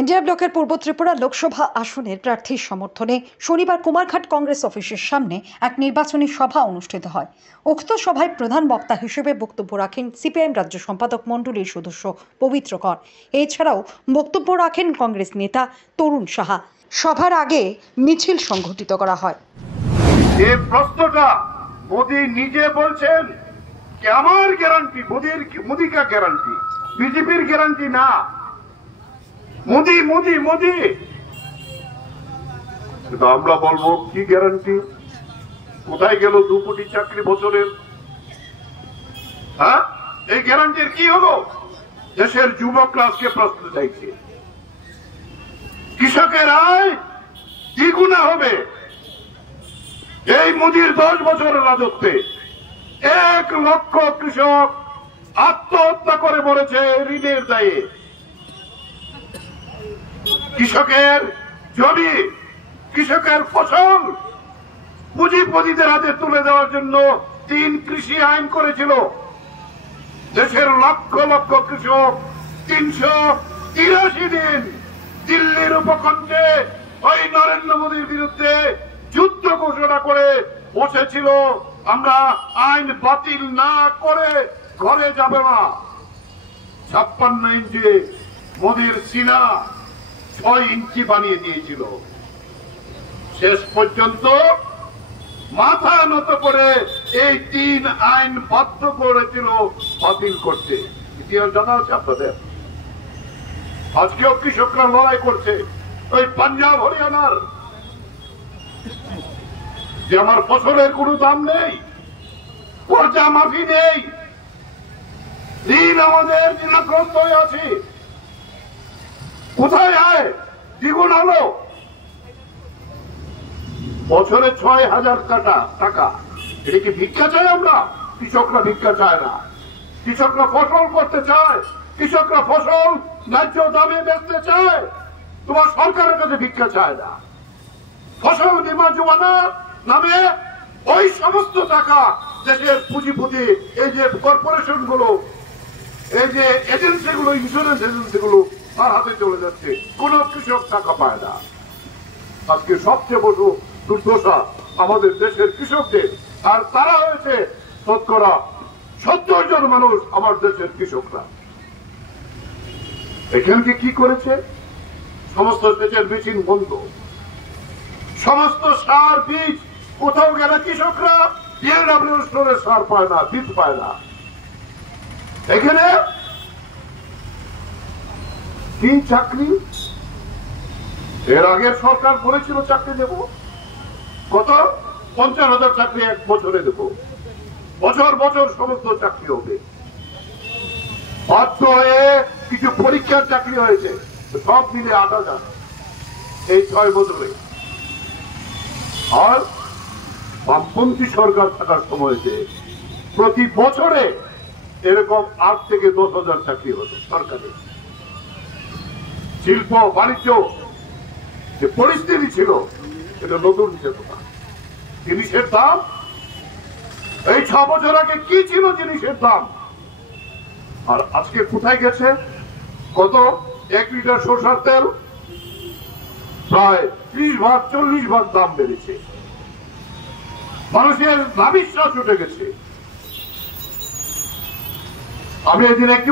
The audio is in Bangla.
ইন্ডিয়া ব্লকের পূর্ব ত্রিপুরা লোকসভা আসনের প্রার্থীর সমর্থনে শনিবার কুমারঘাট কংগ্রেস অফিসের সামনে এক নির্বাচনী সভা অনুষ্ঠিত হয়। উক্ত সভায় প্রধান বক্তা হিসেবে বক্তব্য রাখেন সিপিআইএম রাজ্য সম্পাদক মণ্ডলীর সদস্য পবিত্র কর। এছাড়াও বক্তব্য রাখেন কংগ্রেস নেতা তরুণ সাহা। সভার আগে মিছিল সংঘটিত করা হয়। এই প্রশ্নটা মোদি নিজে বলছেন कि আমার গ্যারান্টি, মোদি का গ্যারান্টি, বিজেপির গ্যারান্টি না। মোদি মোদি মোদি, আমরা বলবো কি গ্যারান্টি? কোথায় গেল 2 কোটি চাকরি বছরের? হ্যাঁ, এই গ্যারান্টির কি হলো? দেশের যুবকরা আজকে প্রশ্ন চাইছে। কৃষকের আয় দ্বিগুণ হবে এই মোদির 10 বছরের রাজত্বে। 1 লক্ষ কৃষক আত্মহত্যা করে মরেছে ঋণের দায়ে। কৃষকের জমি, কৃষকের ফসল পুঁজিপতিদের হাতে তুলে দেওয়ার জন্য 3 কৃষি আইন করেছিল। দেশের লক্ষ লক্ষ কৃষক 383 দিন দিল্লির উপকণ্ঠে ওই নরেন্দ্র মোদীর বিরুদ্ধে যুদ্ধ ঘোষণা করে বসেছিল, আমরা আইন বাতিল না করে ঘরে যাবে না। 56 ইঞ্চি মোদীর সিনা 6 ইঞ্চি বানিয়ে দিয়েছিল। শেষ পর্যন্ত মাথা নত করে এই 3 আইন বাধ্য করেছিল বাতিল করতে। ইতিহাস জানা আছে আপনাদের। আজকেও কৃষকরা লড়াই করছে ওই পাঞ্জাব হরিয়ানার, যে আমার ফসলের কোনো দাম নেই, কর্জা মাফি নেই, ঋণ আমাদের ঋণগ্রস্ত হয়ে আছে। কোথায় আয় দ্বিগুণ হলো? বছরে 6,000 টাকা। এটা কি ভিক্ষা চাই আমরা? কৃষকরা ভিক্ষা চায় না। কৃষকরা ফসল করতে চায়, কৃষকরা ফসল ন্যায্য দামে বেচতে চায়। তোমার সরকারের কাছে ভিক্ষা চায় না। ফসল বীমা যোজনা নামে ওই সমস্ত টাকা দেশের পুঁজিপতি, এই যে কর্পোরেশন গুলো, এই যে এজেন্সি গুলো, ইন্স্যুরেন্স এজেন্সি গুলো, তার হাতে চলে যাচ্ছে। কোন কৃষক টাকা পায় না। আজকে সবচেয়ে বড় দুর্দশা আমাদের দেশের কৃষকদের, আর তারা হয়েছে শতকরা 70 জন মানুষ আমার দেশের কৃষকরা। এখানে কি করেছে? সমস্ত দেশের মেশিন বন্ধ, সমস্ত সার বীজ কোথাও গেলে কৃষকরা বিএলডব্লিউ স্টোরে সার পায় না, বীজ পায় না। এখানে কি চাকরি? এর আগে সরকার বলেছিল চাকরি দেব, কত 50,000 চাকরি 1 বছরে দেব। বছর বছর সমস্ত চাকরি হবে। বাধ্য হয়ে কিছু পরীক্ষার চাকরি হয়েছে, সব মিলে 8,000 এই 6 বছরে। আর বামপন্থী সরকার থাকার সময়তে প্রতি বছরে এরকম 8 থেকে 10,000 চাকরি হতো সরকারে। শিল্প বাণিজ্য যে পরিস্থিতি ছিল, এটা নতুন চেতনা। জিনিসের দাম এই 6 বছর আগে কি ছিল জিনিসের দাম, আর আজকে কোথায় গেছে? কত 1 লিটার সরষের তেল প্রায় 30 ভাগ 40 ভাগ দাম বেড়েছে। মানুষের নাবিশ্বাস উঠে গেছে। আমি এদিন একটি